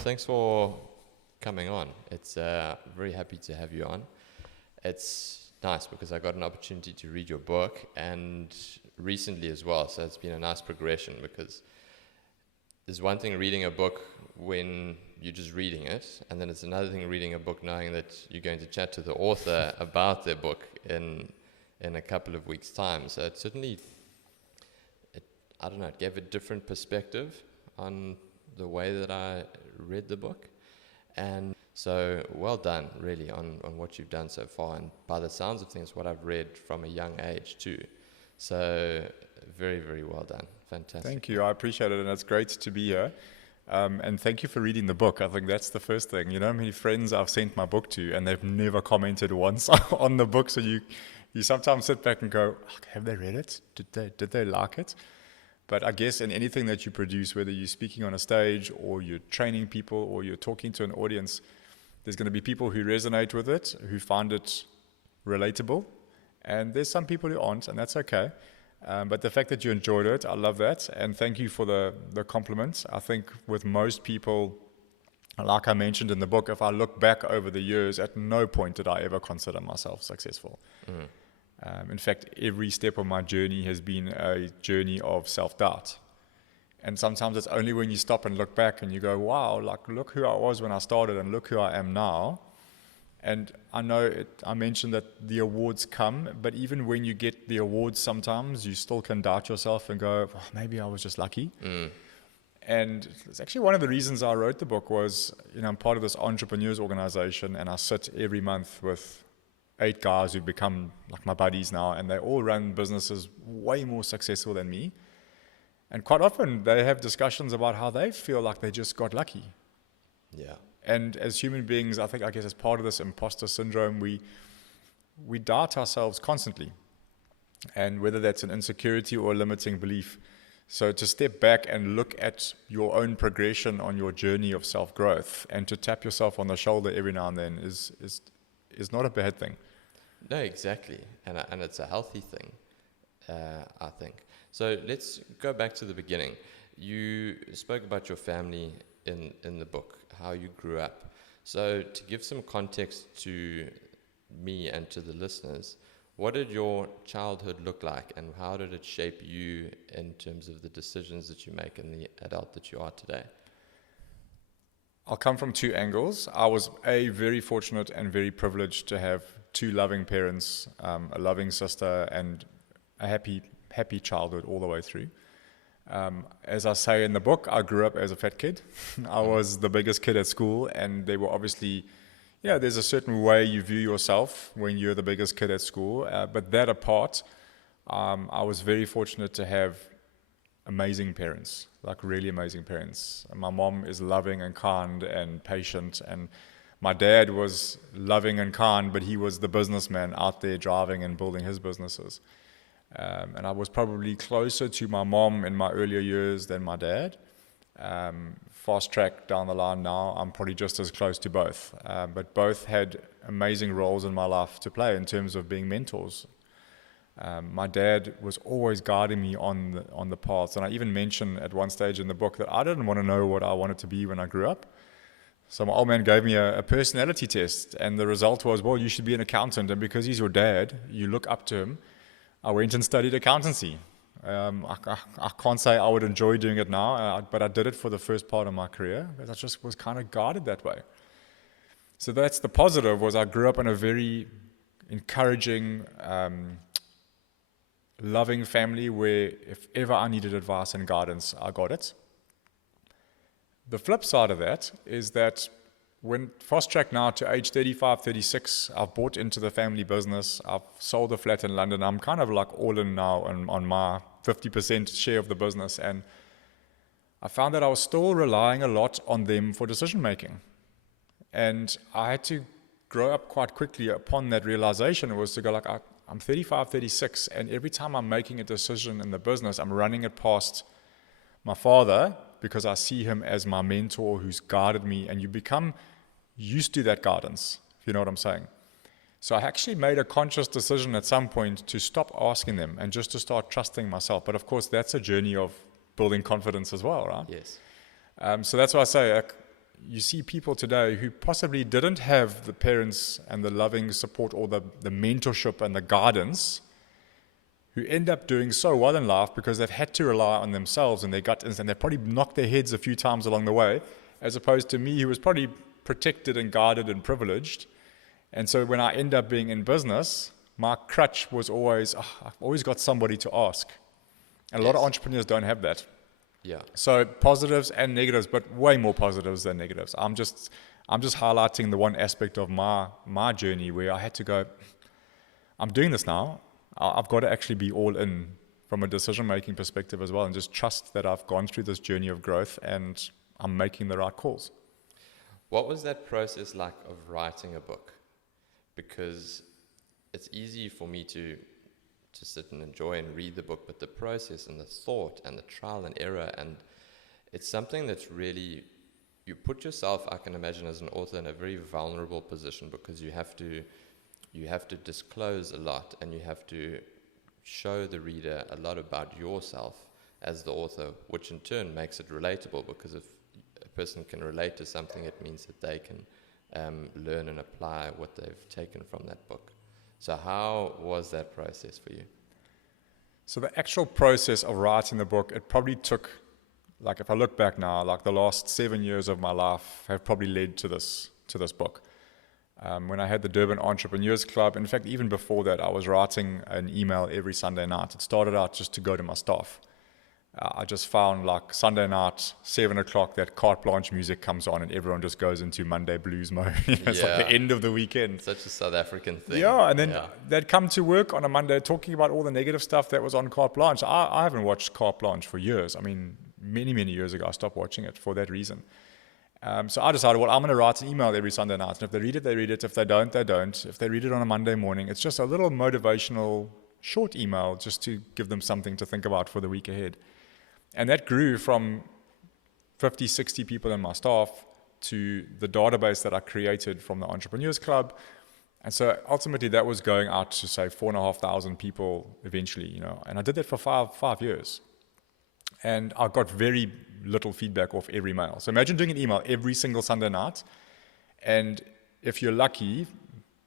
thanks for coming on. It's very happy to have you on. It's nice because I got an opportunity to read your book and recently as well, so it's been a nice progression because there's one thing reading a book when you're just reading it, and then it's another thing reading a book knowing that you're going to chat to the author about their book in a couple of weeks' time. So it certainly, it gave a different perspective on the way that I read the book. And so well done, really, on what you've done so far. And by the sounds of things, what I've read from a young age too. So very, very well done. Fantastic. Thank you. I appreciate it. And it's great to be here. And thank you for reading the book. I think that's the first thing. You know how many friends I've sent my book to and they've never commented once on the book. So you sometimes sit back and go, have they read it? Did they like it? But I guess in anything that you produce, whether you're speaking on a stage or you're training people or you're talking to an audience, there's going to be people who resonate with it, who find it relatable. And there's some people who aren't, and that's okay. But the fact that you enjoyed it, I love that. And thank you for the compliments. I think with most people, like I mentioned in the book, if I look back over the years, at no point did I ever consider myself successful. Mm. In fact, every step of my journey has been a journey of self-doubt. And sometimes it's only when you stop and look back and you go, wow, like look who I was when I started and look who I am now. And I know I mentioned that the awards come, but even when you get the awards sometimes, you still can doubt yourself and go, oh, maybe I was just lucky. Mm. And it's actually one of the reasons I wrote the book was, I'm part of this entrepreneurs organization and I sit every month with 8 guys who've become like my buddies now, and they all run businesses way more successful than me. And quite often they have discussions about how they feel like they just got lucky. Yeah. And as human beings, I guess as part of this imposter syndrome, we doubt ourselves constantly. And whether that's an insecurity or a limiting belief. So to step back and look at your own progression on your journey of self-growth and to tap yourself on the shoulder every now and then is not a bad thing. No, exactly. And it's a healthy thing, I think. So let's go back to the beginning. You spoke about your family in the book, how you grew up. So to give some context to me and to the listeners, what did your childhood look like and how did it shape you in terms of the decisions that you make and the adult that you are today? I'll come from 2 angles. I was very fortunate and very privileged to have 2 loving parents, a loving sister, and a happy childhood all the way through. As I say in the book, I grew up as a fat kid. I was the biggest kid at school, and they were obviously, there's a certain way you view yourself when you're the biggest kid at school. But that apart, I was very fortunate to have amazing parents, like really amazing parents. My mom is loving and kind and patient, and my dad was loving and kind, but he was the businessman out there driving and building his businesses. And I was probably closer to my mom in my earlier years than my dad. Fast track down the line now, I'm probably just as close to both. But both had amazing roles in my life to play in terms of being mentors. My dad was always guiding me on the paths, and I even mentioned at one stage in the book that I didn't want to know what I wanted to be when I grew up. So my old man gave me a personality test, and the result was, well, you should be an accountant, and because he's your dad, you look up to him. I went and studied accountancy. I can't say I would enjoy doing it now, but I did it for the first part of my career, because I just was kind of guided that way. So that's the positive, was I grew up in a very encouraging, loving family where if ever I needed advice and guidance, I got it. The flip side of that is that when fast track now to age 35, 36, I've bought into the family business. I've sold a flat in London. I'm kind of like all in now on my 50% share of the business. And I found that I was still relying a lot on them for decision making. And I had to grow up quite quickly upon that realization. It was to go like, I'm 35, 36, and every time I'm making a decision in the business, I'm running it past my father because I see him as my mentor who's guided me, and you become used to that guidance, if you know what I'm saying. So I actually made a conscious decision at some point to stop asking them and just to start trusting myself. But of course, that's a journey of building confidence as well, right? Yes. So that's why I say, you see people today who possibly didn't have the parents and the loving support or the mentorship and the guidance, who end up doing so well in life because they've had to rely on themselves and their gut instinct, and they've probably knocked their heads a few times along the way, as opposed to me, who was probably protected and guarded and privileged. And so when I end up being in business, my crutch was always, I've always got somebody to ask. And a lot of entrepreneurs don't have that. Yeah. So positives and negatives, but way more positives than negatives. I'm just highlighting the one aspect of my journey where I had to go, I'm doing this now. I've got to actually be all in from a decision-making perspective as well, and just trust that I've gone through this journey of growth and I'm making the right calls. What was that process like of writing a book? Because it's easy for me to sit and enjoy and read the book, but the process and the thought and the trial and error, and it's something that's really, you put yourself, I can imagine, as an author in a very vulnerable position, because you have to disclose a lot, and you have to show the reader a lot about yourself as the author, which in turn makes it relatable, because if a person can relate to something, it means that they can learn and apply what they've taken from that book. So how was that process for you? So the actual process of writing the book, it probably took, like if I look back now, like the last 7 years of my life have probably led to this book. When I had the Durban Entrepreneurs Club, in fact, even before that, I was writing an email every Sunday night. It started out just to go to my staff. I just found like Sunday night, 7 o'clock, that carte blanche music comes on and everyone just goes into Monday blues mode. It's like the end of the weekend. Such a South African thing. Yeah, and then they'd come to work on a Monday talking about all the negative stuff that was on carte blanche. I haven't watched carte blanche for years. I mean, many, many years ago, I stopped watching it for that reason. So I decided, well, I'm going to write an email every Sunday night. And if they read it, they read it. If they don't, they don't. If they read it on a Monday morning, it's just a little motivational, short email just to give them something to think about for the week ahead. And that grew from 50, 60 people in my staff to the database that I created from the Entrepreneurs Club. And so ultimately that was going out to say 4,500 people eventually, and I did that for five years. And I got very little feedback off every mail. So imagine doing an email every single Sunday night. And if you're lucky,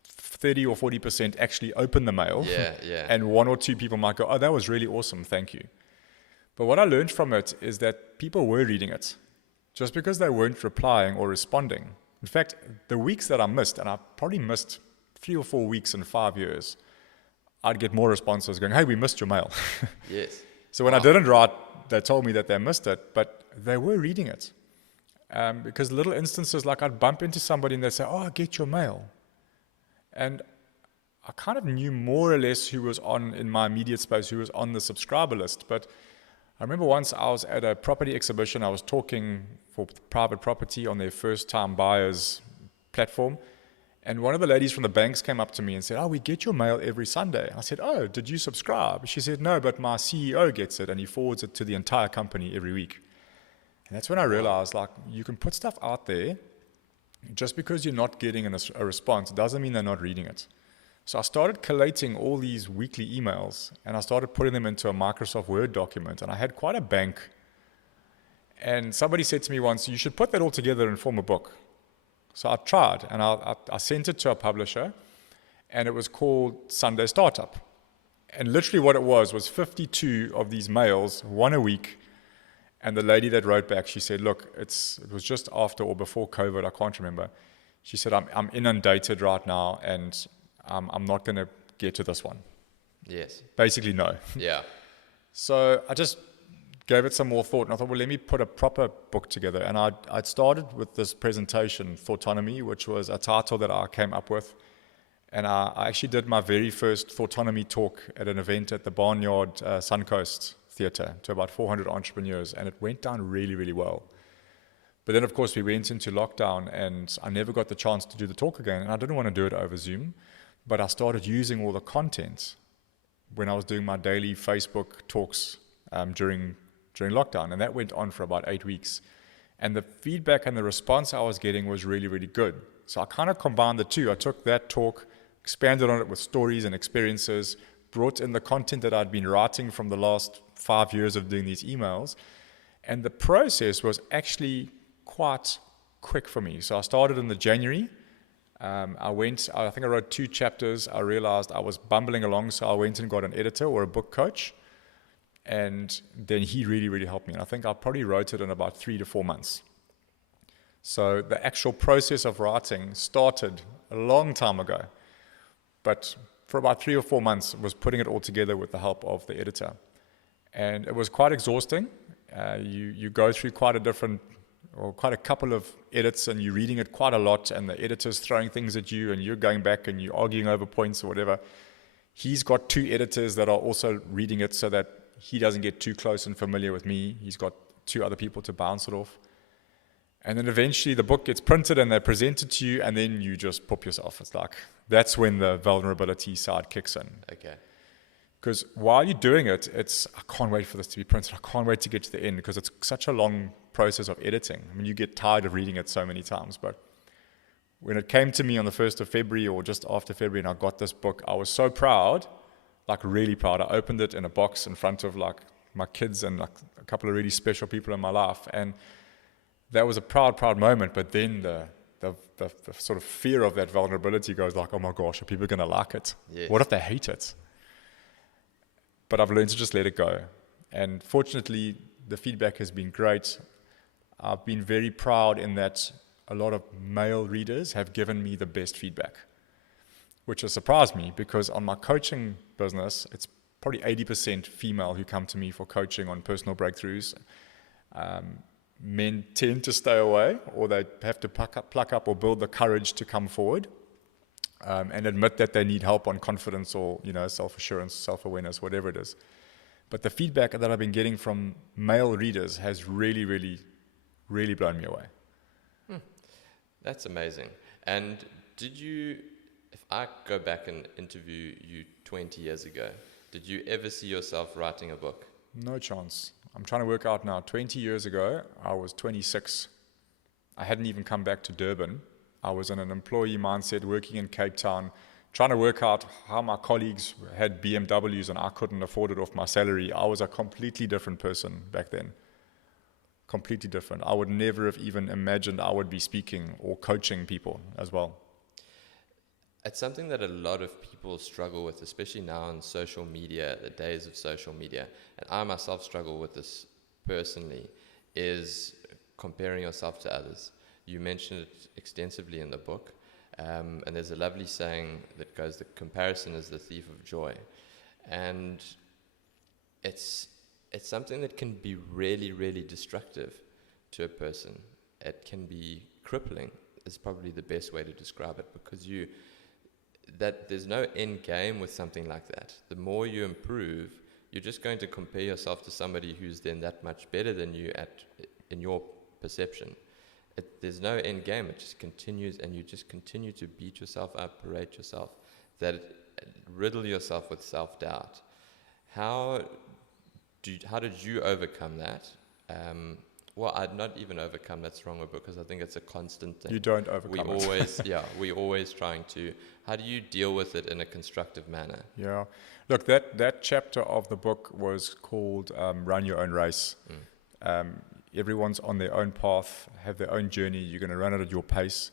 30 or 40% actually open the mail. Yeah. And 1 or 2 people might go, oh, that was really awesome, thank you. But what I learned from it is that people were reading it, just because they weren't replying or responding. In fact, the weeks that I missed, and I probably missed 3 or 4 weeks in 5 years, I'd get more responses going, hey, we missed your mail. Yes. So when I didn't write, they told me that they missed it, but they were reading it. Because little instances, like I'd bump into somebody and they'd say, oh, I get your mail. And I kind of knew more or less who was in my immediate space, who was on the subscriber list. But I remember once I was at a property exhibition. I was talking for private property on their first-time buyers platform. And one of the ladies from the banks came up to me and said, oh, we get your mail every Sunday. I said, oh, did you subscribe? She said, no, but my CEO gets it and he forwards it to the entire company every week. And that's when I realized, like, you can put stuff out there. Just because you're not getting a response doesn't mean they're not reading it. So I started collating all these weekly emails and I started putting them into a Microsoft Word document, and I had quite a bank. And somebody said to me once, you should put that all together and form a book. So I tried, and I sent it to a publisher, and it was called Sunday Startup. And literally what it was 52 of these mails, one a week. And the lady that wrote back, she said, look, it was just after or before COVID, I can't remember. She said, I'm inundated right now, and I'm not going to get to this one. Yes. Basically, no. Yeah. So I just gave it some more thought, and I thought, well, let me put a proper book together. And I'd started with this presentation, Thoughtonomy, which was a title that I came up with. And I actually did my very first Thoughtonomy talk at an event at the Barnyard Suncoast Theatre to about 400 entrepreneurs, and it went down really, really well. But then, of course, we went into lockdown, and I never got the chance to do the talk again, and I didn't want to do it over Zoom. But I started using all the content when I was doing my daily Facebook talks during lockdown, and that went on for about 8 weeks. And the feedback and the response I was getting was really, really good. So I kind of combined the two. I took that talk, expanded on it with stories and experiences, brought in the content that I'd been writing from the last 5 years of doing these emails, and the process was actually quite quick for me. So I started in the January. I think I wrote 2 chapters. I realized I was bumbling along, so I went and got an editor or a book coach. And then he really, really helped me. And I think I probably wrote it in about 3 to 4 months. So the actual process of writing started a long time ago. But for about 3 or 4 months, was putting it all together with the help of the editor. And it was quite exhausting. You go through quite a couple of edits, and you're reading it quite a lot, and the editor's throwing things at you, and you're going back and you're arguing over points or whatever. He's got 2 editors that are also reading it so that he doesn't get too close and familiar with me. He's got 2 other people to bounce it off. And then eventually the book gets printed and they present it to you, and then you just poop yourself. It's like, that's when the vulnerability side kicks in. Okay. Because while you're doing it, I can't wait for this to be printed. I can't wait to get to the end, because it's such a long process of editing. I mean, you get tired of reading it so many times. But when it came to me on the 1st of February or just after February, and I got this book, I was so proud, like really proud. I opened it in a box in front of like my kids and like a couple of really special people in my life. And that was a proud moment. But then the sort of fear of that vulnerability goes like, oh my gosh, are people going to like it? Yes. What if they hate it? But I've learned to just let it go. And fortunately, the feedback has been great. I've been very proud in that a lot of male readers have given me the best feedback, which has surprised me, because on my coaching business, it's probably 80% female who come to me for coaching on personal breakthroughs. Men tend to stay away, or they have to pluck up or build the courage to come forward. And admit that they need help on confidence or, self-assurance, self-awareness, whatever it is. But the feedback that I've been getting from male readers has really, really, really blown me away. That's amazing. And if I go back and interview you 20 years ago, did you ever see yourself writing a book? No chance. I'm trying to work out now. 20 years ago, I was 26. I hadn't even come back to Durban. I was in an employee mindset, working in Cape Town, trying to work out how my colleagues had BMWs and I couldn't afford it off my salary. I was a completely different person back then. Completely different. I would never have even imagined I would be speaking or coaching people as well. It's something that a lot of people struggle with, especially now on social media, the days of social media. And I myself struggle with this personally, is comparing yourself to others. You mentioned it extensively in the book, and there's a lovely saying that goes, the comparison is the thief of joy. And it's something that can be really, really destructive to a person. It can be crippling, is probably the best way to describe it, because there's no end game with something like that. The more you improve, you're just going to compare yourself to somebody who's then that much better than you in your perception. There's no end game. It just continues, and you just continue to beat yourself up, berate yourself, riddle yourself with self-doubt. How did you overcome that? I'd not even overcome, that's wrong, because I think it's a constant thing. You don't overcome it. We're always trying to. How do you deal with it in a constructive manner? Yeah. Look, that chapter of the book was called Run Your Own Race. Everyone's on their own path, have their own journey. You're going to run it at your pace.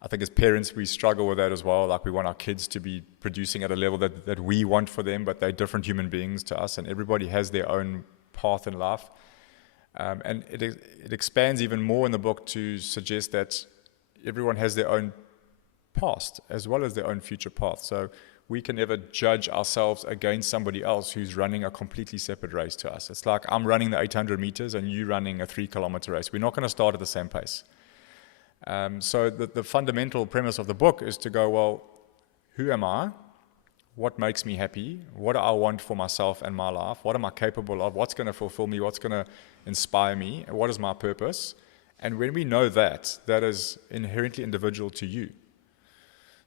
I think as parents, we struggle with that as well. Like, we want our kids to be producing at a level that we want for them, but they're different human beings to us, and everybody has their own path in life. And it expands even more in the book to suggest that everyone has their own past as well as their own future path. So we can never judge ourselves against somebody else who's running a completely separate race to us. It's like I'm running the 800 meters and you running a 3-kilometer race. We're not going to start at the same pace. So the fundamental premise of the book is to go, well, who am I? What makes me happy? What do I want for myself and my life? What am I capable of? What's going to fulfill me? What's going to inspire me? What is my purpose? And when we know that is inherently individual to you.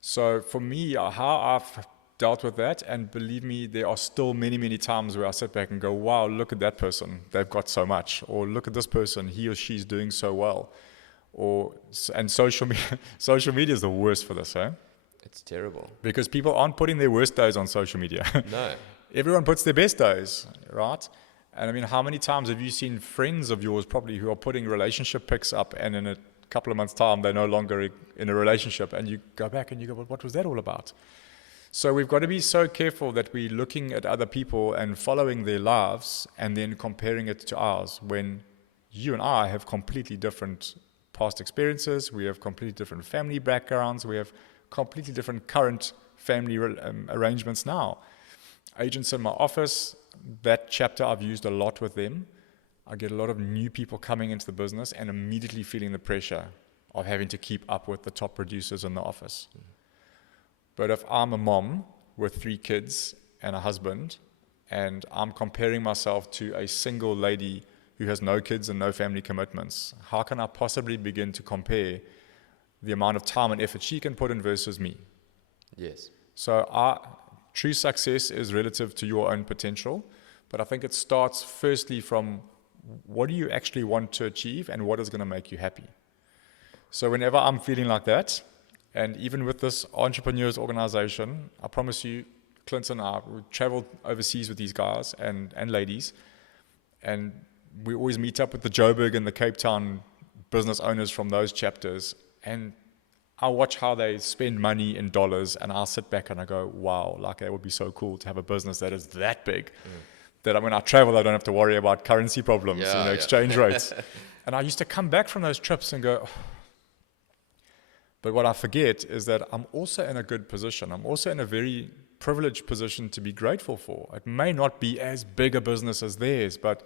So for me, how I've dealt with that, and believe me, there are still many, many times where I sit back and go, wow, look at that person. They've got so much. Or look at this person. He or she's doing so well. And social media is the worst for this, eh? It's terrible. Because people aren't putting their worst days on social media. No. Everyone puts their best days, right? And I mean, how many times have you seen friends of yours probably who are putting relationship pics up, and then it a couple of months' time, they're no longer in a relationship, and you go back and you go, well, what was that all about? So we've got to be so careful that we're looking at other people and following their lives and then comparing it to ours, when you and I have completely different past experiences, we have completely different family backgrounds, we have completely different current family arrangements now. Agents in my office, that chapter I've used a lot with them. I get a lot of new people coming into the business and immediately feeling the pressure of having to keep up with the top producers in the office. But if I'm a mom with 3 kids and a husband, and I'm comparing myself to a single lady who has no kids and no family commitments, how can I possibly begin to compare the amount of time and effort she can put in versus me? Yes. So true success is relative to your own potential, but I think it starts firstly from what do you actually want to achieve and what is going to make you happy. So whenever I'm feeling like that, and even with this entrepreneurs organization, I promise you, Clinton and I, we traveled overseas with these guys and ladies, and we always meet up with the Joburg and the Cape Town business owners from those chapters, and I watch how they spend money in dollars, and I'll sit back and I go, wow, like it would be so cool to have a business that is that big, that when I travel, I don't have to worry about currency problems, exchange rates. And I used to come back from those trips and go, oh. But what I forget is that I'm also in a good position. I'm also in a very privileged position to be grateful for. It may not be as big a business as theirs, but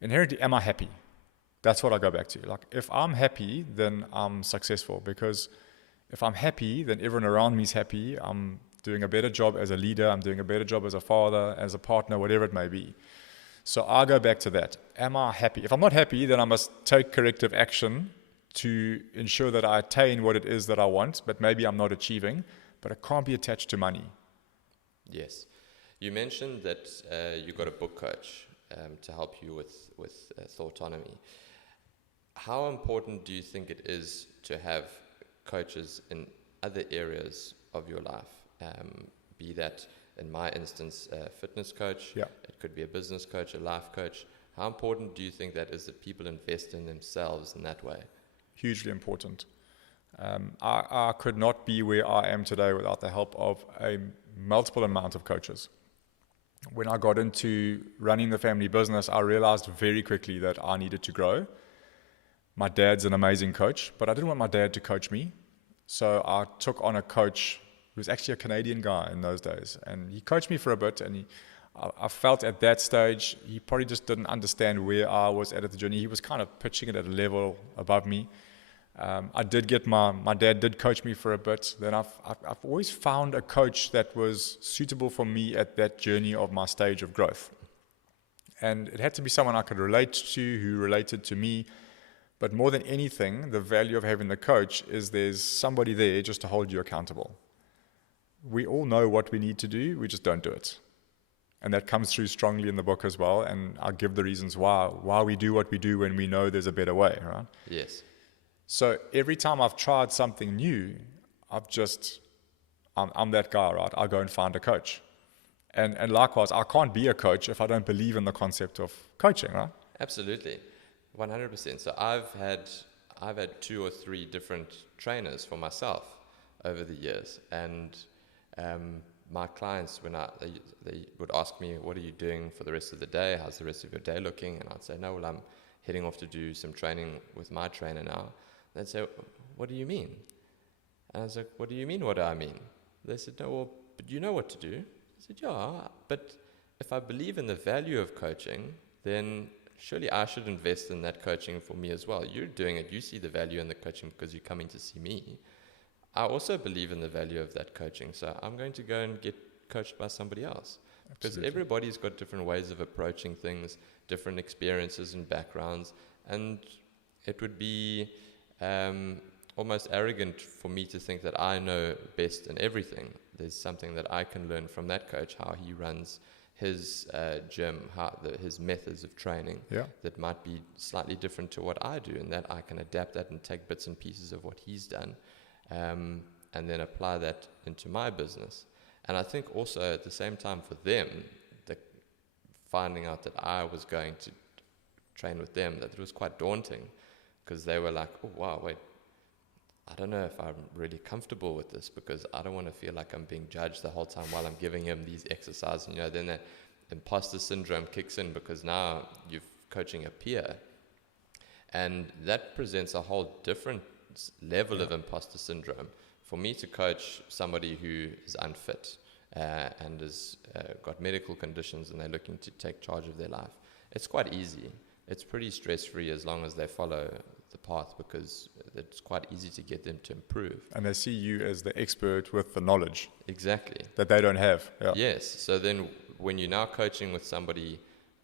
inherently, am I happy? That's what I go back to. Like, if I'm happy, then I'm successful. Because if I'm happy, then everyone around me is happy. I'm doing a better job as a leader. I'm doing a better job as a father, as a partner, whatever it may be. So I go back to that. Am I happy? If I'm not happy, then I must take corrective action to ensure that I attain what it is that I want, but maybe I'm not achieving, but it can't be attached to money. Yes. You mentioned that you got a book coach to help you with Thoughtonomy. How important do you think it is to have coaches in other areas of your life? Be that, in my instance, a fitness coach, it could be a business coach, a life coach. How important do you think that is that people invest in themselves in that way? Hugely important. I could not be where I am today without the help of a multiple amount of coaches. When I got into running the family business, I realized very quickly that I needed to grow. My dad's an amazing coach, but I didn't want my dad to coach me. So I took on a coach who was actually a Canadian guy in those days. And he coached me for a bit, and I felt at that stage, he probably just didn't understand where I was at the journey. He was kind of pitching it at a level above me. I did get my dad did coach me for a bit. Then I've always found a coach that was suitable for me at that journey of my stage of growth. And it had to be someone I could relate to, who related to me. But more than anything, the value of having the coach is there's somebody there just to hold you accountable. We all know what we need to do, we just don't do it. And that comes through strongly in the book as well. And I'll give the reasons why we do what we do when we know there's a better way, right? Yes. So every time I've tried something new, I'm that guy, right? I go and find a coach. And likewise, I can't be a coach if I don't believe in the concept of coaching, right? Absolutely. 100%. So I've had 2 or 3 different trainers for myself over the years. And my clients, when they would ask me, what are you doing for the rest of the day? How's the rest of your day looking? And I'd say, no, well, I'm heading off to do some training with my trainer now. They'd say, what do you mean? And I was like, what do you mean, what do I mean? They said, no, well, but you know what to do. I said, yeah, but if I believe in the value of coaching, then surely I should invest in that coaching for me as well. You're doing it. You see the value in the coaching because you're coming to see me. I also believe in the value of that coaching. So I'm going to go and get coached by somebody else. Because everybody's got different ways of approaching things, different experiences and backgrounds. And it would be almost arrogant for me to think that I know best in everything. There's something that I can learn from that coach, how he runs his gym, his methods of training that might be slightly different to what I do, and that I can adapt that and take bits and pieces of what he's done and then apply that into my business. And I think also at the same time for them, finding out that I was going to train with them, that it was quite daunting because they were like, oh, wow, wait, I don't know if I'm really comfortable with this, because I don't want to feel like I'm being judged the whole time while I'm giving him these exercises. And, then that imposter syndrome kicks in, because now you're coaching a peer, and that presents a whole different level of imposter syndrome. For me to coach somebody who is unfit and has got medical conditions and they're looking to take charge of their life, it's quite easy. It's pretty stress-free as long as they follow the path, because it's quite easy to get them to improve. And they see you as the expert with the knowledge. Exactly. That they don't have. Yeah. Yes. So then when you're now coaching with somebody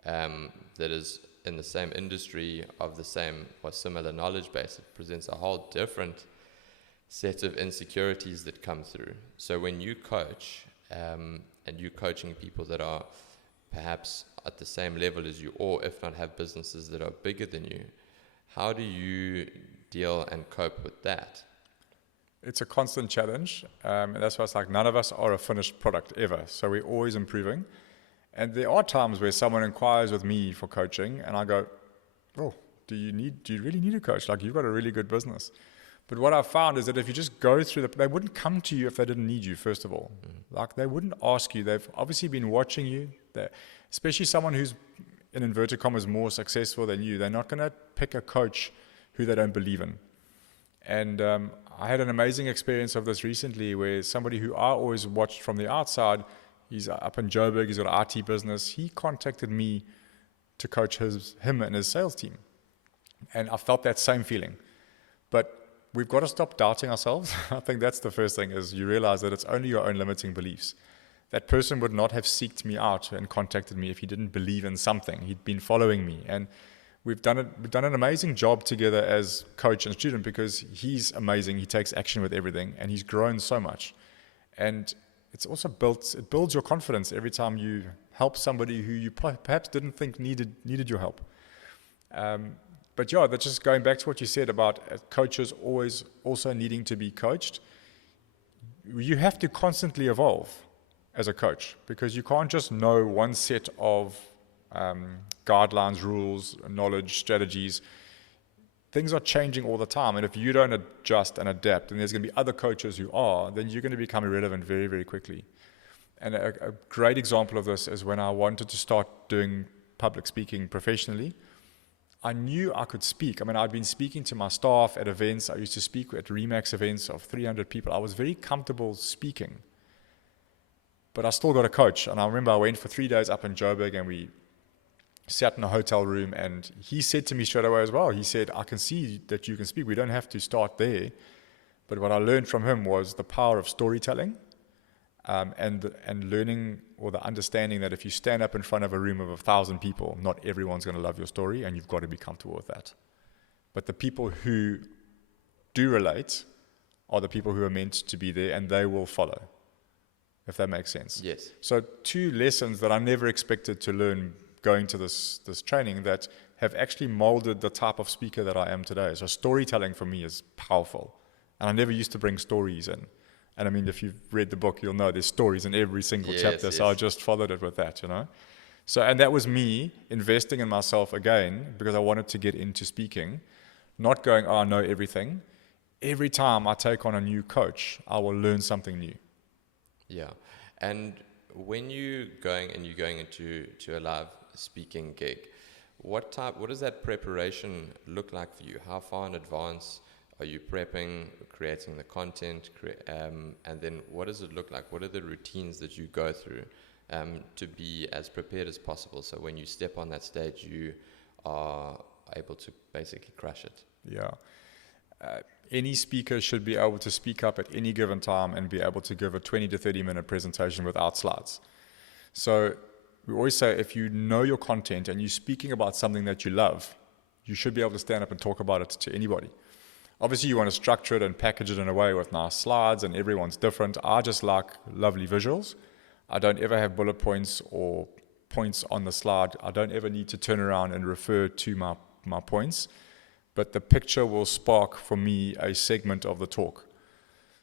that is in the same industry, of the same or similar knowledge base, it presents a whole different set of insecurities that come through. So when you coach and you're coaching people that are perhaps at the same level as you, or if not have businesses that are bigger than you, how do you deal and cope with that? It's a constant challenge. And that's why it's like none of us are a finished product ever. So we're always improving. And there are times where someone inquires with me for coaching and I go, oh, do you really need a coach? Like, you've got a really good business. But what I've found is that if you just go through they wouldn't come to you if they didn't need you, first of all. Like, they wouldn't ask you. They've obviously been watching you. Especially someone who's, in inverted commas, more successful than you. They're not going to pick a coach who they don't believe in. And I had an amazing experience of this recently, where somebody who I always watched from the outside, he's up in Joburg, he's got an IT business. He contacted me to coach him and his sales team. And I felt that same feeling. But we've got to stop doubting ourselves. I think that's the first thing, is you realize that it's only your own limiting beliefs. That person would not have seeked me out and contacted me if he didn't believe in something. He'd been following me. And we've done an amazing job together as coach and student, because he's amazing. He takes action with everything, and he's grown so much. And it's also builds your confidence every time you help somebody who you perhaps didn't think needed your help. But yeah, that's just going back to what you said about coaches always also needing to be coached. You have to constantly evolve as a coach, because you can't just know one set of guidelines, rules, knowledge, strategies. Things are changing all the time, and if you don't adjust and adapt, and there's going to be other coaches who are, then you're going to become irrelevant very, very quickly. And a great example of this is when I wanted to start doing public speaking professionally. I knew I could speak. I mean, I'd been speaking to my staff at events. I used to speak at Remax events of 300 people. I was very comfortable speaking. But I still got a coach. And I remember I went for 3 days up in Joburg, and we sat in a hotel room, and he said to me straight away as well, he said, I can see that you can speak. We don't have to start there. But what I learned from him was the power of storytelling, and learning, or the understanding that if you stand up in front of a room of 1,000 people, not everyone's going to love your story, and you've got to be comfortable with that. But the people who do relate are the people who are meant to be there, and they will follow, if that makes sense. Yes. So 2 lessons that I never expected to learn going to this training that have actually molded the type of speaker that I am today. So storytelling for me is powerful. And I never used to bring stories in. And I mean, if you've read the book, you'll know there's stories in every single chapter. Yes. So I just followed it with that, So, and that was me investing in myself again, because I wanted to get into speaking, not going, I know everything. Every time I take on a new coach, I will learn something new. Yeah. And when you're going into a live speaking gig, what does that preparation look like for you? How far in advance are you prepping, creating the content, and then what does it look like? What are the routines that you go through to be as prepared as possible, so when you step on that stage, you are able to basically crush it? Yeah. Any speaker should be able to speak up at any given time and be able to give a 20 to 30 minute presentation without slides. So we always say, if you know your content and you're speaking about something that you love, you should be able to stand up and talk about it to anybody. Obviously, you want to structure it and package it in a way with nice slides, and everyone's different. I just like lovely visuals. I don't ever have bullet points or points on the slide. I don't ever need to turn around and refer to my points. But the picture will spark for me a segment of the talk.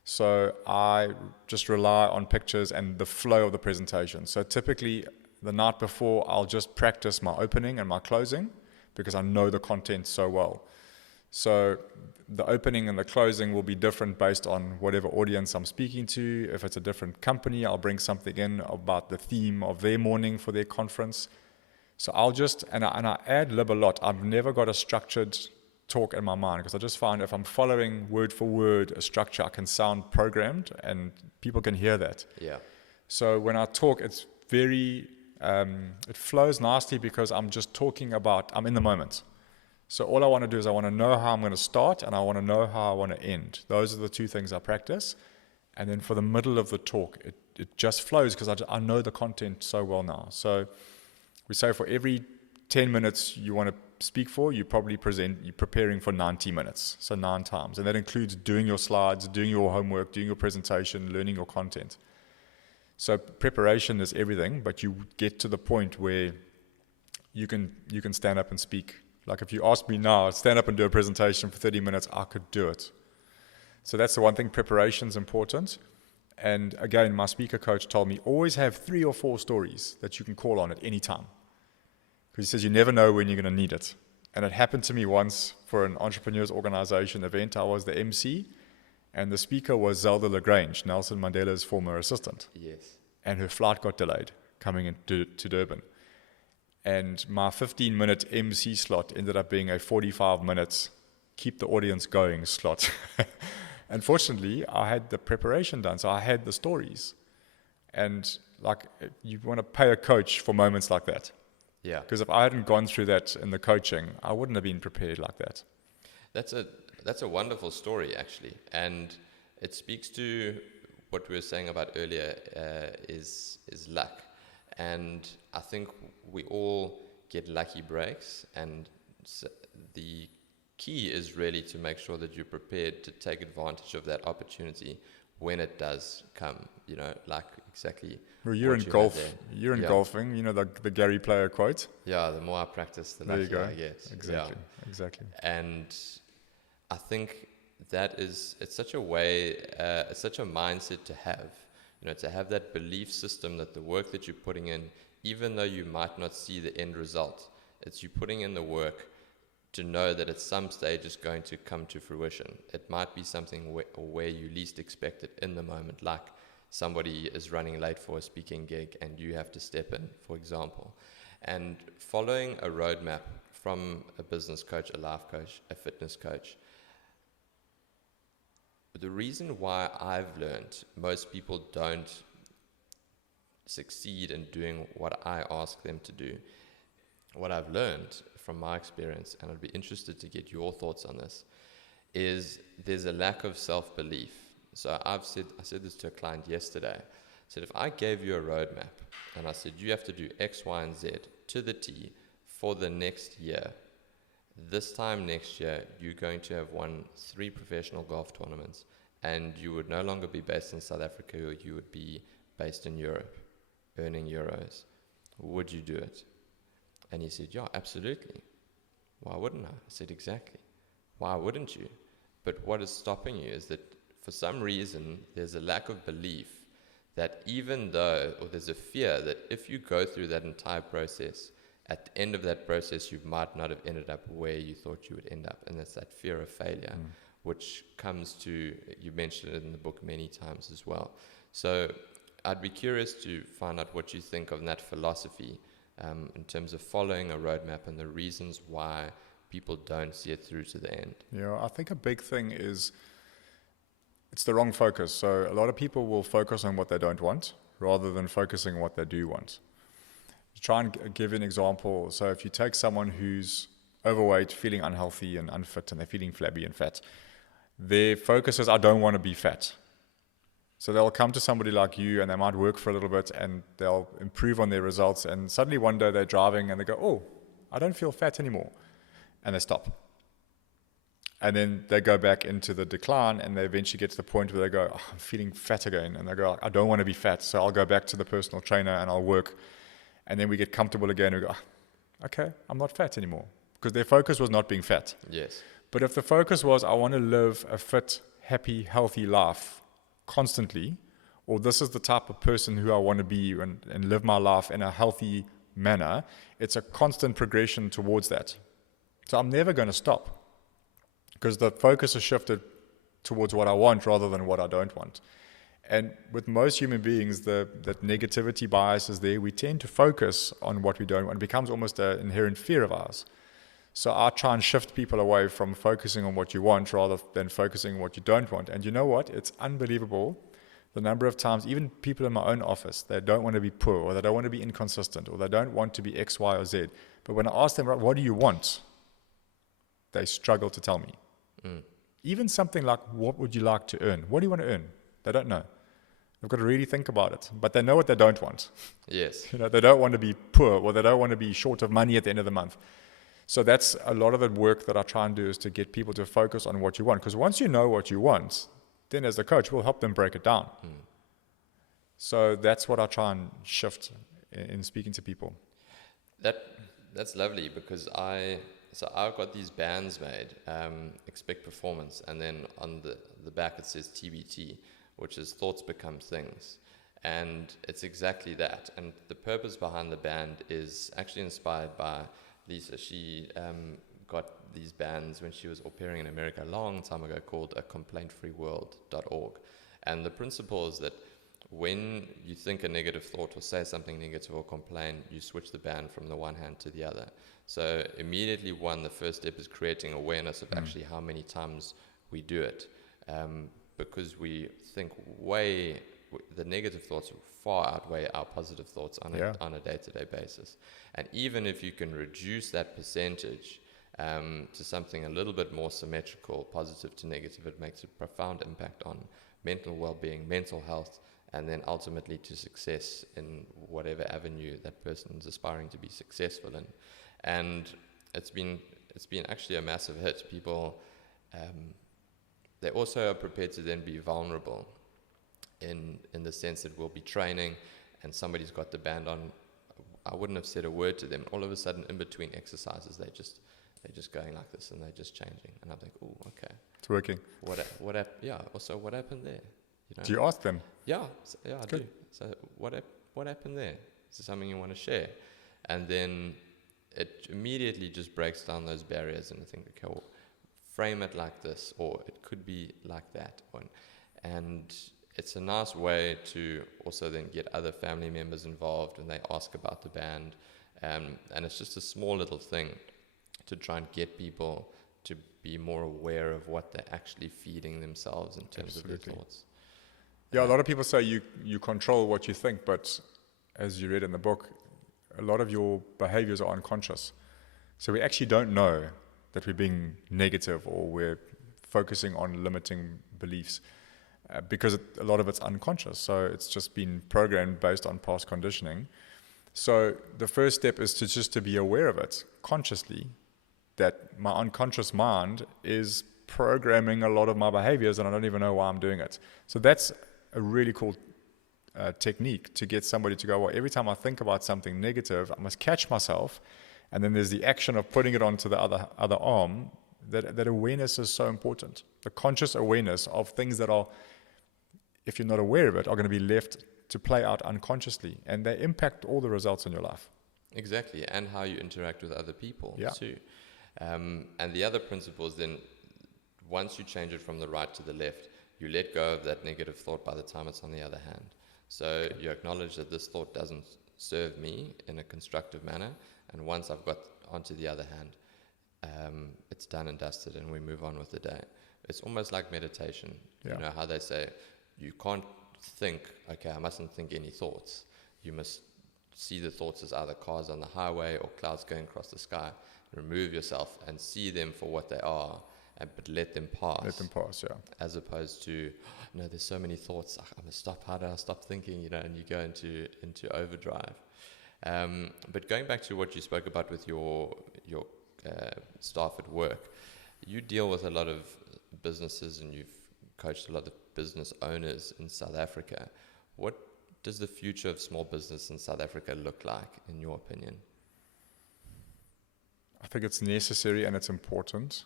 So I just rely on pictures and the flow of the presentation. So typically, the night before, I'll just practice my opening and my closing, because I know the content so well. So the opening and the closing will be different based on whatever audience I'm speaking to. If it's a different company, I'll bring something in about the theme of their morning for their conference. So I'll just, and I ad lib a lot. I've never got a structured talk in my mind, because I just find if I'm following word for word a structure, I can sound programmed and people can hear that. Yeah. So when I talk, it's very, it flows nicely because I'm just talking about, I'm in the moment. So all I want to do is I want to know how I'm going to start and I want to know how I want to end. Those are the two things I practice. And then for the middle of the talk, it just flows because I know the content so well now. So we say for every 10 minutes you want to speak for, you're preparing for 90 minutes. So 9 times. And that includes doing your slides, doing your homework, doing your presentation, learning your content. So preparation is everything, but you get to the point where you can stand up and speak. Like if you ask me now, stand up and do a presentation for 30 minutes, I could do it. So that's the one thing, preparation is important. And again, my speaker coach told me, always have 3 or 4 stories that you can call on at any time. Because he says you never know when you're going to need it. And it happened to me once for an entrepreneurs organization event. I was the MC, and the speaker was Zelda Lagrange, Nelson Mandela's former assistant. Yes. And her flight got delayed coming into Durban. And my 15-minute MC slot ended up being a 45-minute keep the audience going slot. Unfortunately, I had the preparation done, so I had the stories. And like, you want to pay a coach for moments like that. Yeah. Because if I hadn't gone through that in the coaching, I wouldn't have been prepared like that. That's a wonderful story, actually. And it speaks to what we were saying about earlier, is luck. And I think we all get lucky breaks, and the key is really to make sure that you're prepared to take advantage of that opportunity when it does come, like exactly. Well, you're in golf. You're in golfing, the Gary Player quote. Yeah, the more I practice, the luckier I get. Exactly. And I think it's such a way, it's such a mindset to have. To have that belief system that the work that you're putting in, even though you might not see the end result, it's you putting in the work to know that at some stage it's going to come to fruition. It might be something where you least expect it in the moment, like somebody is running late for a speaking gig and you have to step in, for example. And following a roadmap from a business coach, a life coach, a fitness coach, the reason why I've learned most people don't succeed in doing what I ask them to do, what I've learned from my experience, and I'd be interested to get your thoughts on this, is there's a lack of self-belief. So I said this to a client yesterday. I said, if I gave you a roadmap and I said, you have to do X, Y, and Z to the T for the next year, this time next year, you're going to have won 3 professional golf tournaments, and you would no longer be based in South Africa, or you would be based in Europe, earning euros. Would you do it? And he said, yeah, absolutely. Why wouldn't I? I said, exactly. Why wouldn't you? But what is stopping you is that for some reason, there's a lack of belief that even though, or there's a fear that if you go through that entire process, at the end of that process, you might not have ended up where you thought you would end up. And that's that fear of failure, which comes to, you mentioned it in the book many times as well. So I'd be curious to find out what you think of that philosophy in terms of following a roadmap and the reasons why people don't see it through to the end. Yeah, I think a big thing is it's the wrong focus. So a lot of people will focus on what they don't want rather than focusing on what they do want. Try and give an example. So if you take someone who's overweight, feeling unhealthy and unfit, and they're feeling flabby and fat, their focus is, I don't want to be fat. So they'll come to somebody like you and they might work for a little bit and they'll improve on their results, and suddenly one day they're driving and they go, oh, I don't feel fat anymore. And they stop. And then they go back into the decline, and they eventually get to the point where they go, oh, I'm feeling fat again. And they go, I don't want to be fat, so I'll go back to the personal trainer and I'll work. And then we get comfortable again and we go, okay, I'm not fat anymore. Because their focus was not being fat. Yes. But if the focus was, I want to live a fit, happy, healthy life constantly, or this is the type of person who I want to be and live my life in a healthy manner, it's a constant progression towards that. So I'm never going to stop. because the focus has shifted towards what I want rather than what I don't want. And with most human beings, that negativity bias is there. We tend to focus on what we don't want. It becomes almost an inherent fear of ours. So I try and shift people away from focusing on what you want rather than focusing on what you don't want. And you know what? It's unbelievable the number of times, even people in my own office, they don't want to be poor, or they don't want to be inconsistent, or they don't want to be X, Y, or Z. But when I ask them, what do you want? They struggle to tell me. Even something like, what would you like to earn? What do you want to earn? They don't know. They've got to really think about it. But they know what they don't want. Yes. They don't want to be poor, or they don't want to be short of money at the end of the month. So that's a lot of the work that I try and do, is to get people to focus on what you want. Because once you know what you want, then as a coach, we'll help them break it down. So that's what I try and shift in speaking to people. That's lovely, because I've got these bands made, expect performance, and then on the back it says TBT, which is thoughts become things. And it's exactly that. And the purpose behind the band is actually inspired by Lisa. She got these bands when she was au pairing in America a long time ago, called a complaintfreeworld.org. And the principle is that when you think a negative thought or say something negative or complain, you switch the band from the one hand to the other. So immediately, the first step is creating awareness of actually how many times we do it. Because we think the negative thoughts far outweigh our positive thoughts on a day-to-day basis. And even if you can reduce that percentage to something a little bit more symmetrical, positive to negative, it makes a profound impact on mental well-being, mental health, and then ultimately to success in whatever avenue that person is aspiring to be successful in. And it's been actually a massive hit. People, they also are prepared to then be vulnerable in the sense that we'll be training and somebody's got the band on. I wouldn't have said a word to them. All of a sudden, in between exercises, they're just going like this and they're just changing. And I'm like, oh, okay. It's working. Also, what happened there? Do you ask them? Yeah, I do. So what happened there? Is there something you want to share? And then it immediately just breaks down those barriers, and I think, okay, well, frame it like this, or it could be like that. And it's a nice way to also then get other family members involved, and they ask about the band. And it's just a small little thing to try and get people to be more aware of what they're actually feeding themselves in terms of their thoughts. Yeah, a lot of people say you control what you think, but as you read in the book, a lot of your behaviors are unconscious. So we actually don't know that we're being negative or we're focusing on limiting beliefs because a lot of it's unconscious. So it's just been programmed based on past conditioning. So the first step is to be aware of it consciously, that my unconscious mind is programming a lot of my behaviors and I don't even know why I'm doing it. So that's a really cool technique to get somebody to go, well, every time I think about something negative, I must catch myself. And then there's the action of putting it onto the other arm. That awareness is so important. The conscious awareness of things that are, if you're not aware of it, are going to be left to play out unconsciously. And they impact all the results in your life. Exactly. And how you interact with other people too. And the other principle is then, once you change it from the right to the left, you let go of that negative thought by the time it's on the other hand. So you acknowledge that this thought doesn't serve me in a constructive manner. And once I've got onto the other hand, it's done and dusted and we move on with the day. It's almost like meditation. You know how they say, you can't think, okay, I mustn't think any thoughts. You must see the thoughts as either cars on the highway or clouds going across the sky. Remove yourself and see them for what they are, but let them pass. Let them pass, yeah. As opposed to, no, there's so many thoughts. I'm gonna stop. How do I stop thinking? And you go into overdrive. But going back to what you spoke about with your staff at work, you deal with a lot of businesses and you've coached a lot of business owners in South Africa. What does the future of small business in South Africa look like, in your opinion? I think it's necessary and it's important.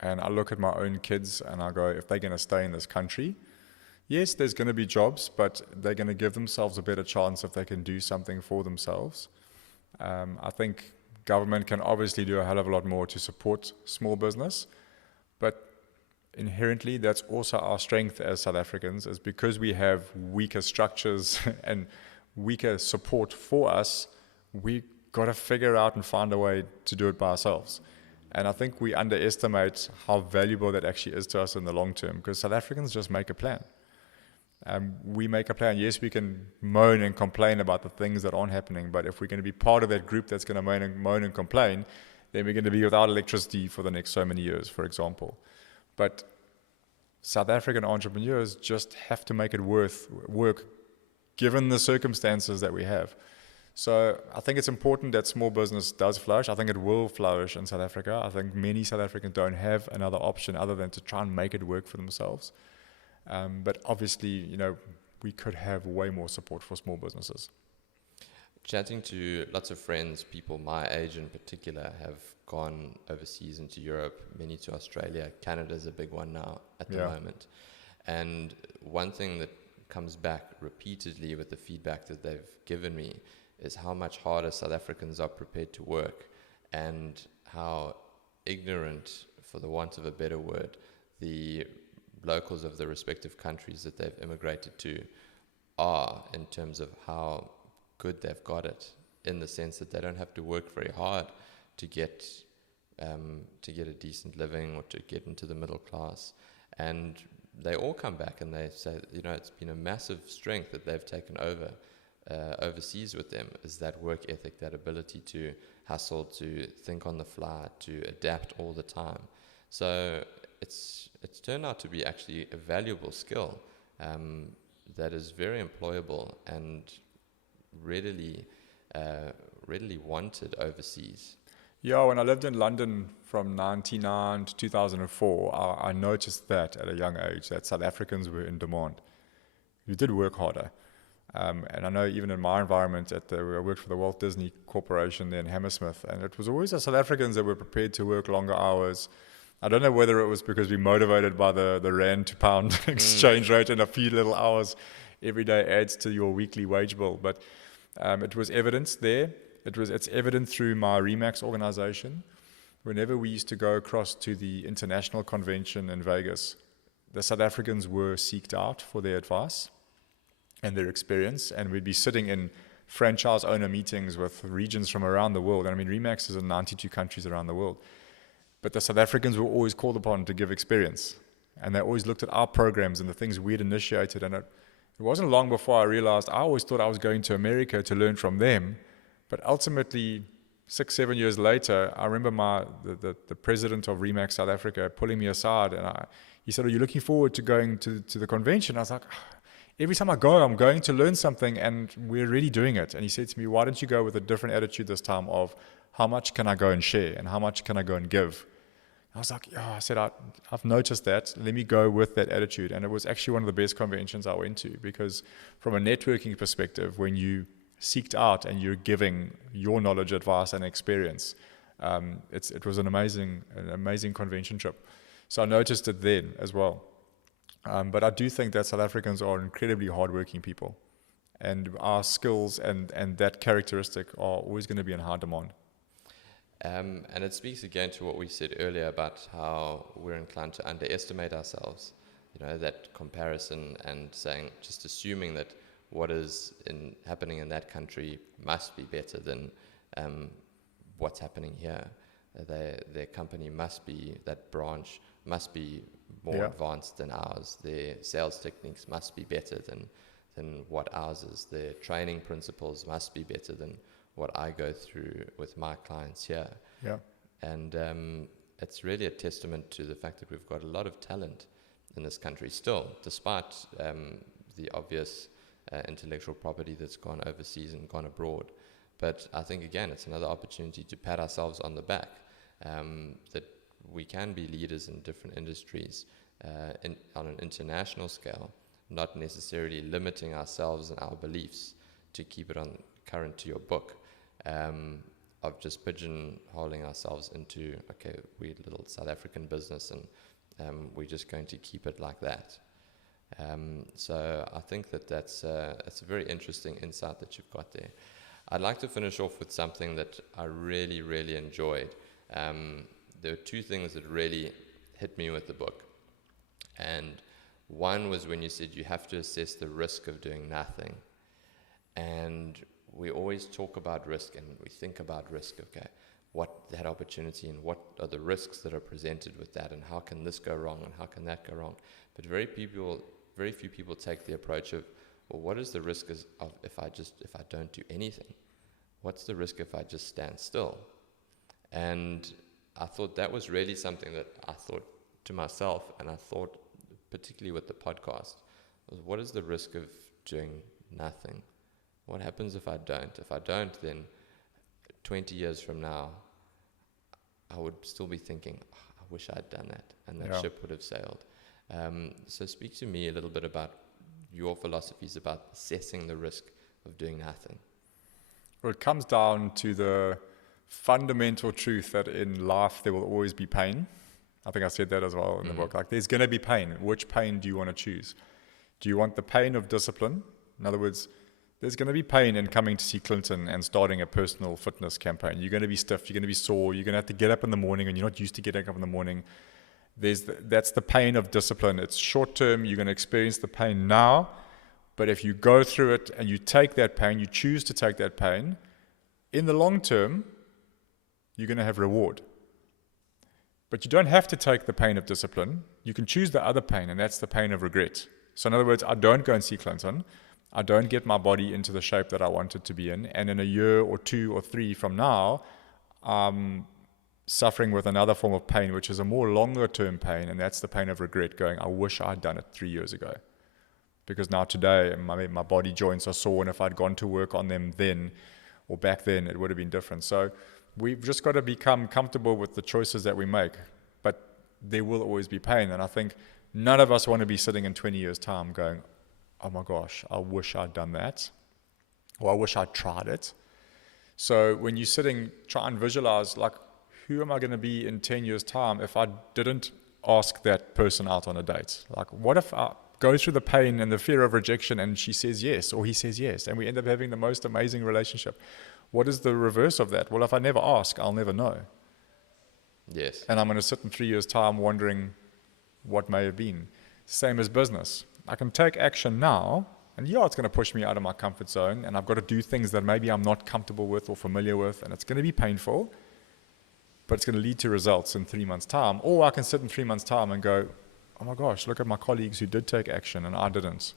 And I look at my own kids and I go, if they're going to stay in this country, yes, there's going to be jobs, but they're going to give themselves a better chance if they can do something for themselves. I think government can obviously do a hell of a lot more to support small business, but inherently, that's also our strength as South Africans, is because we have weaker structures and weaker support for us, we got to figure out and find a way to do it by ourselves. And I think we underestimate how valuable that actually is to us in the long term, because South Africans just make a plan. We make a plan. Yes, we can moan and complain about the things that aren't happening, but if we're going to be part of that group that's going to moan and complain, then we're going to be without electricity for the next so many years, for example. But South African entrepreneurs just have to make it work given the circumstances that we have. So I think it's important that small business does flourish. I think it will flourish in South Africa. I think many South Africans don't have another option other than to try and make it work for themselves. But obviously, we could have way more support for small businesses. Chatting to lots of friends, people my age in particular, have gone overseas into Europe, many to Australia. Canada's a big one now at the moment. And one thing that comes back repeatedly with the feedback that they've given me is how much harder South Africans are prepared to work, and how ignorant, for the want of a better word, the locals of the respective countries that they've immigrated to are in terms of how good they've got it, in the sense that they don't have to work very hard to get a decent living or to get into the middle class. And they all come back and they say, it's been a massive strength that they've taken over overseas with them, is that work ethic, that ability to hustle, to think on the fly, to adapt all the time. So it's turned out to be actually a valuable skill that is very employable and readily wanted overseas. Yeah, when I lived in London from 1999 to 2004, I noticed that at a young age that South Africans were in demand. You did work harder. And I know even in my environment, I worked for the Walt Disney Corporation there in Hammersmith, and it was always the South Africans that were prepared to work longer hours. I don't know whether it was because we motivated by the rand to pound exchange rate, and a few little hours every day adds to your weekly wage bill, but it was evidence there. It's evident through my Remax organization. Whenever we used to go across to the international convention in Vegas, the South Africans were seeked out for their advice and their experience, and we'd be sitting in franchise owner meetings with regions from around the world. And I mean, Remax is in 92 countries around the world. But the South Africans were always called upon to give experience. And they always looked at our programs and the things we'd initiated. And it wasn't long before I realized I always thought I was going to America to learn from them. But ultimately, 6-7 years later, I remember the president of Remax South Africa pulling me aside. And he said, "Are you looking forward to going to the convention?" I was like, every time I go, I'm going to learn something, and we're really doing it. And he said to me, "Why don't you go with a different attitude this time of how much can I go and share and how much can I go and give?" I was like, I said, I've noticed that. Let me go with that attitude. And it was actually one of the best conventions I went to, because from a networking perspective, when you seeked out and you're giving your knowledge, advice, and experience, it was an amazing convention trip. So I noticed it then as well. But I do think that South Africans are incredibly hardworking people, and our skills and that characteristic are always going to be in high demand. And it speaks again to what we said earlier about how we're inclined to underestimate ourselves, that comparison, and just assuming that what is happening in that country must be better than what's happening here. Their company must be, that branch must be more advanced than ours. Their sales techniques must be better than what ours is. Their training principles must be better than what I go through with my clients here. Yeah. And it's really a testament to the fact that we've got a lot of talent in this country still, despite the obvious intellectual property that's gone overseas and gone abroad. But I think, again, it's another opportunity to pat ourselves on the back, that we can be leaders in different industries on an international scale, not necessarily limiting ourselves and our beliefs to keep it on current to your book, of just pigeonholing ourselves into, okay, we're a little South African business and we're just going to keep it like that. So I think that's a very interesting insight that you've got there. I'd like to finish off with something that I really, really enjoyed. There were two things that really hit me with the book. And one was when you said you have to assess the risk of doing nothing. And we always talk about risk and we think about risk, okay, what that opportunity and what are the risks that are presented with that and how can this go wrong and how can that go wrong. But very few people take the approach of, well, what is the risk of if I don't do anything? What's the risk if I just stand still? And I thought that was really something that I thought to myself, and I thought particularly with the podcast, was what is the risk of doing nothing? What happens if I don't? If I don't, then 20 years from now, I would still be thinking, I wish I'd done that, and that ship would have sailed. So speak to me a little bit about your philosophies about assessing the risk of doing nothing. Well, it comes down to the fundamental truth that in life there will always be pain. I think I said that as well in the book. Like, there's going to be pain. Which pain do you want to choose? Do you want the pain of discipline? In other words, there's going to be pain in coming to see Clinton and starting a personal fitness campaign. You're going to be stiff. You're going to be sore. You're going to have to get up in the morning, and you're not used to getting up in the morning. That's the pain of discipline. It's short term. You're going to experience the pain now. But if you go through it and you take that pain, you choose to take that pain, in the long term, you're going to have reward. But you don't have to take the pain of discipline. You can choose the other pain, and that's the pain of regret. So in other words, I don't go and see Clinton. I don't get my body into the shape that I want it to be in. And in a year or 2 or 3 from now, I'm suffering with another form of pain, which is a more longer term pain. And that's the pain of regret, going, I wish I'd done it 3 years ago. Because now today, my body joints are sore. And if I'd gone to work on them then, or back then, it would have been different. So we've just got to become comfortable with the choices that we make. But there will always be pain. And I think none of us want to be sitting in 20 years' time going, oh my gosh, I wish I'd done that. Or I wish I'd tried it. So when you're sitting, try and visualize, like, who am I going to be in 10 years' time if I didn't ask that person out on a date? Like, what if I go through the pain and the fear of rejection and she says yes, or he says yes, and we end up having the most amazing relationship? What is the reverse of that? Well, if I never ask, I'll never know. Yes. And I'm going to sit in 3 years' time wondering what may have been. Same as business. I can take action now, and it's going to push me out of my comfort zone, and I've got to do things that maybe I'm not comfortable with or familiar with, and it's going to be painful, but it's going to lead to results in 3 months' time. Or I can sit in 3 months' time and go, oh my gosh, look at my colleagues who did take action and I didn't.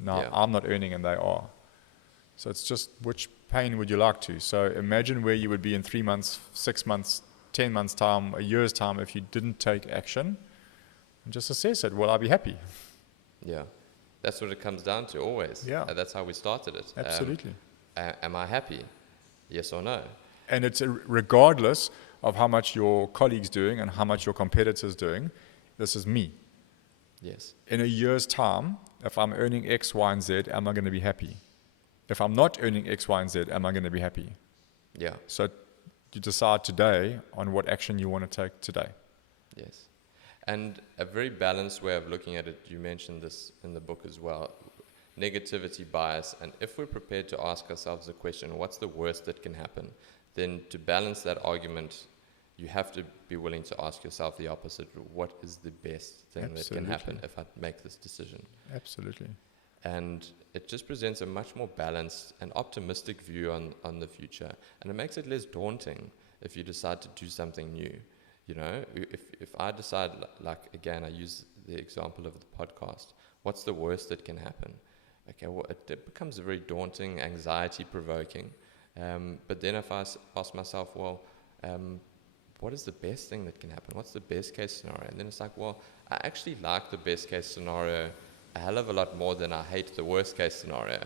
Now I'm not earning and they are. So it's just, which pain would you like to? So imagine where you would be in 3 months, 6 months, 10 months' time, a year's time if you didn't take action, and just assess it. Will I be happy? Yeah. That's what it comes down to always. Yeah. That's how we started it. Absolutely. Am I happy? Yes or no? And it's regardless of how much your colleague's doing and how much your competitor's doing, this is me. Yes. In a year's time, if I'm earning X, Y, and Z, am I going to be happy? If I'm not earning X, Y, and Z, am I going to be happy? Yeah. So you decide today on what action you want to take today. Yes. And a very balanced way of looking at it, you mentioned this in the book as well, negativity bias. And if we're prepared to ask ourselves the question, what's the worst that can happen? Then to balance that argument, you have to be willing to ask yourself the opposite. What is the best thing that can happen if I make this decision? Absolutely. And it just presents a much more balanced and optimistic view on the future. And it makes it less daunting if you decide to do something new. You know, if I decide, like, again, I use the example of the podcast, what's the worst that can happen? Okay, well, it becomes very daunting, anxiety-provoking. But then if I ask myself, well, what is the best thing that can happen? What's the best case scenario? And then it's like, well, I actually like the best case scenario a hell of a lot more than I hate the worst case scenario.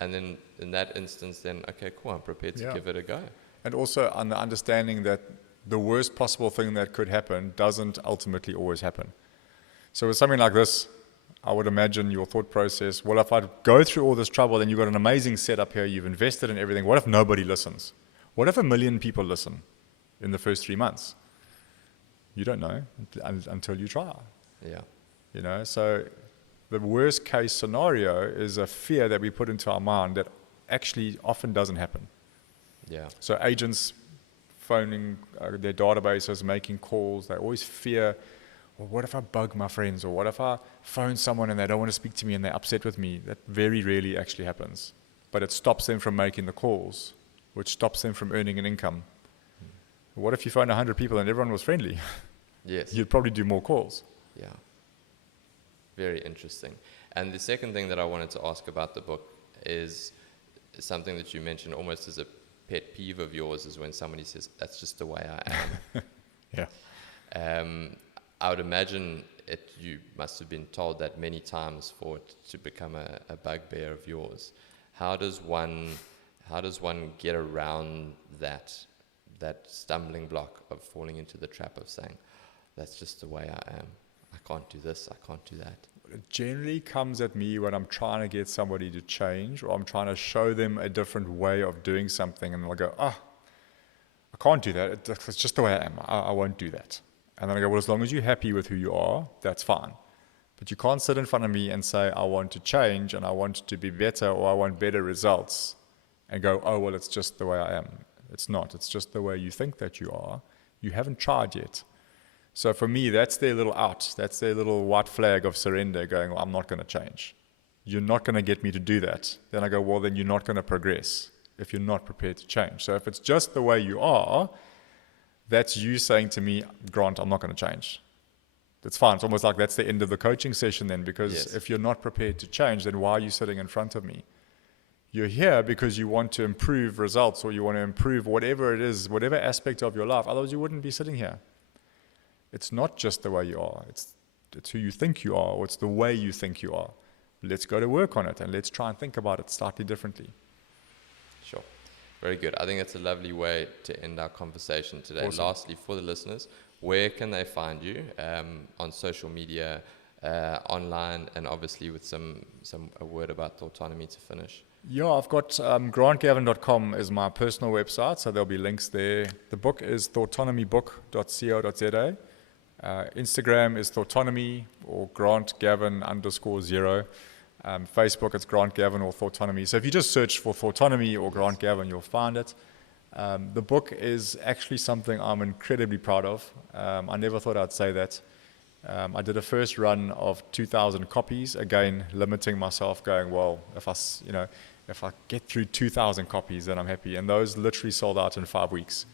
And then in that instance, then, okay, cool, I'm prepared to give it a go. And also on the understanding that the worst possible thing that could happen doesn't ultimately always happen. So with something like this, I would imagine your thought process, well, if I go through all this trouble and you've got an amazing setup here, you've invested in everything, what if nobody listens? What if 1 million people listen in the first 3 months? You don't know until you try. Yeah. You know, so the worst case scenario is a fear that we put into our mind that actually often doesn't happen. Yeah. So agents phoning their databases, making calls, they always fear, Well, what if I bug my friends? Or what if I phone someone and they don't want to speak to me and they're upset with me? That very rarely actually happens. But it stops them from making the calls, which stops them from earning an income. What if you phone 100 people and everyone was friendly? Yes. You'd probably do more calls. Yeah. Very interesting. And the second thing that I wanted to ask about the book is something that you mentioned almost as a pet peeve of yours, is when somebody says, that's just the way I am. Yeah. I would imagine you must have been told that many times for it to become a bugbear of yours. How does one get around that stumbling block of falling into the trap of saying, that's just the way I am. I can't do this, I can't do that. It generally comes at me when I'm trying to get somebody to change, or I'm trying to show them a different way of doing something, and they'll go, I can't do that. It's just the way I am. I won't do that. And then I go, well, as long as you're happy with who you are, that's fine. But you can't sit in front of me and say, I want to change and I want to be better, or I want better results, and go, oh, well, it's just the way I am. It's not. It's just the way you think that you are. You haven't tried yet. So for me, that's their little out. That's their little white flag of surrender, going, well, I'm not going to change. You're not going to get me to do that. Then I go, well, then you're not going to progress if you're not prepared to change. So if it's just the way you are, that's you saying to me, Grant, I'm not going to change. That's fine. It's almost like that's the end of the coaching session then, because if you're not prepared to change, then why are you sitting in front of me? You're here because you want to improve results, or you want to improve whatever it is, whatever aspect of your life. Otherwise, you wouldn't be sitting here. It's not just the way you are. It's who you think you are, or it's the way you think you are. Let's go to work on it, and let's try and think about it slightly differently. Sure. Very good. I think that's a lovely way to end our conversation today. Awesome. Lastly, for the listeners, where can they find you on social media, online, and obviously with a word about Thoughtonomy to finish? Yeah, I've got grantgavin.com is my personal website, so there'll be links there. The book is thoughtonomybook.co.za. Instagram is Thoughtonomy or GrantGavin_0. Facebook, it's Grant Gavin or Thoughtonomy. So if you just search for Thoughtonomy or Grant Gavin, you'll find it. The book is actually something I'm incredibly proud of. I never thought I'd say that. I did a first run of 2,000 copies, again limiting myself, going, well, if I get through 2,000 copies, then I'm happy. And those literally sold out in 5 weeks.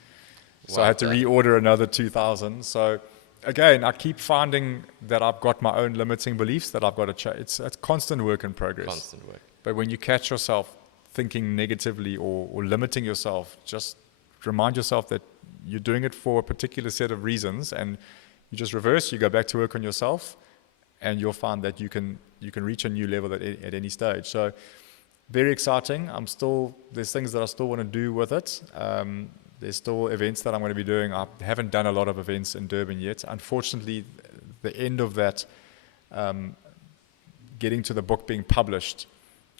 So I had to reorder another 2,000. So again, I keep finding that I've got my own limiting beliefs that I've got to change. It's constant work in progress. Constant work. But when you catch yourself thinking negatively or limiting yourself, just remind yourself that you're doing it for a particular set of reasons, and you just reverse, you go back to work on yourself, and you'll find that you can reach a new level at any stage. So very exciting. There's things that I still want to do with it. There's still events that I'm going to be doing. I haven't done a lot of events in Durban yet. Unfortunately, the end of that, getting to the book being published,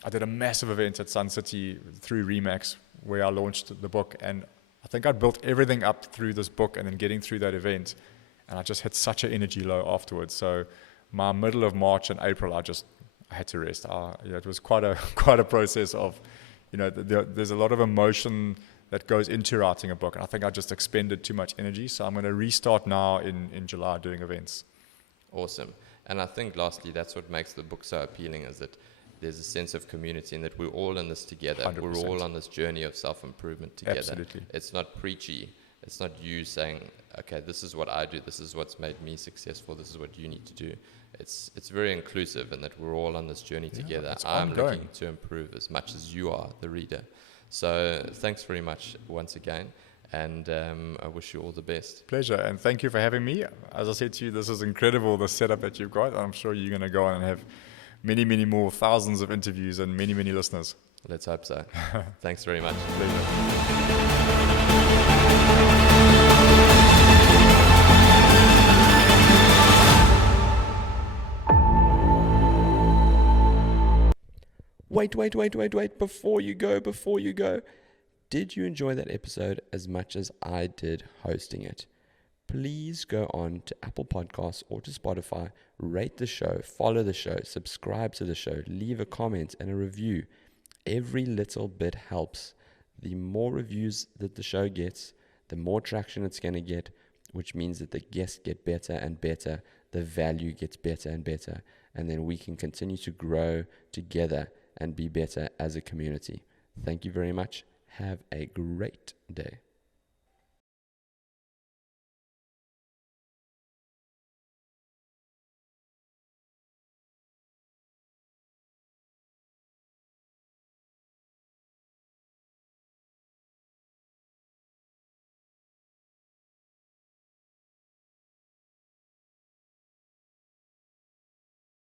I did a massive event at Sun City through Remax where I launched the book, and I think I built everything up through this book and then getting through that event, and I just hit such an energy low afterwards. So my middle of March and April, I had to rest. It was quite a process of, there's a lot of emotion that goes into writing a book, and I think I just expended too much energy. So I'm going to restart now in July doing events. Awesome. And I think lastly, that's what makes the book so appealing, is that there's a sense of community and that we're all in this together. 100%. We're all on this journey of self-improvement together. Absolutely. It's not preachy. It's not you saying, okay, this is what I do, this is what's made me successful, this is what you need to do. It's very inclusive, and that we're all on this journey together. I'm looking to improve as much as you are, the reader. So thanks very much once again, and I wish you all the best. Pleasure, and thank you for having me. As I said to you, this is incredible, the setup that you've got. I'm sure you're going to go on and have many, many more thousands of interviews and many, many listeners. Let's hope so. Thanks very much. Pleasure. Wait, before you go. Did you enjoy that episode as much as I did hosting it? Please go on to Apple Podcasts or to Spotify, rate the show, follow the show, subscribe to the show, leave a comment and a review. Every little bit helps. The more reviews that the show gets, the more traction it's going to get, which means that the guests get better and better, the value gets better and better, and then we can continue to grow together and be better as a community. Thank you very much. Have a great day.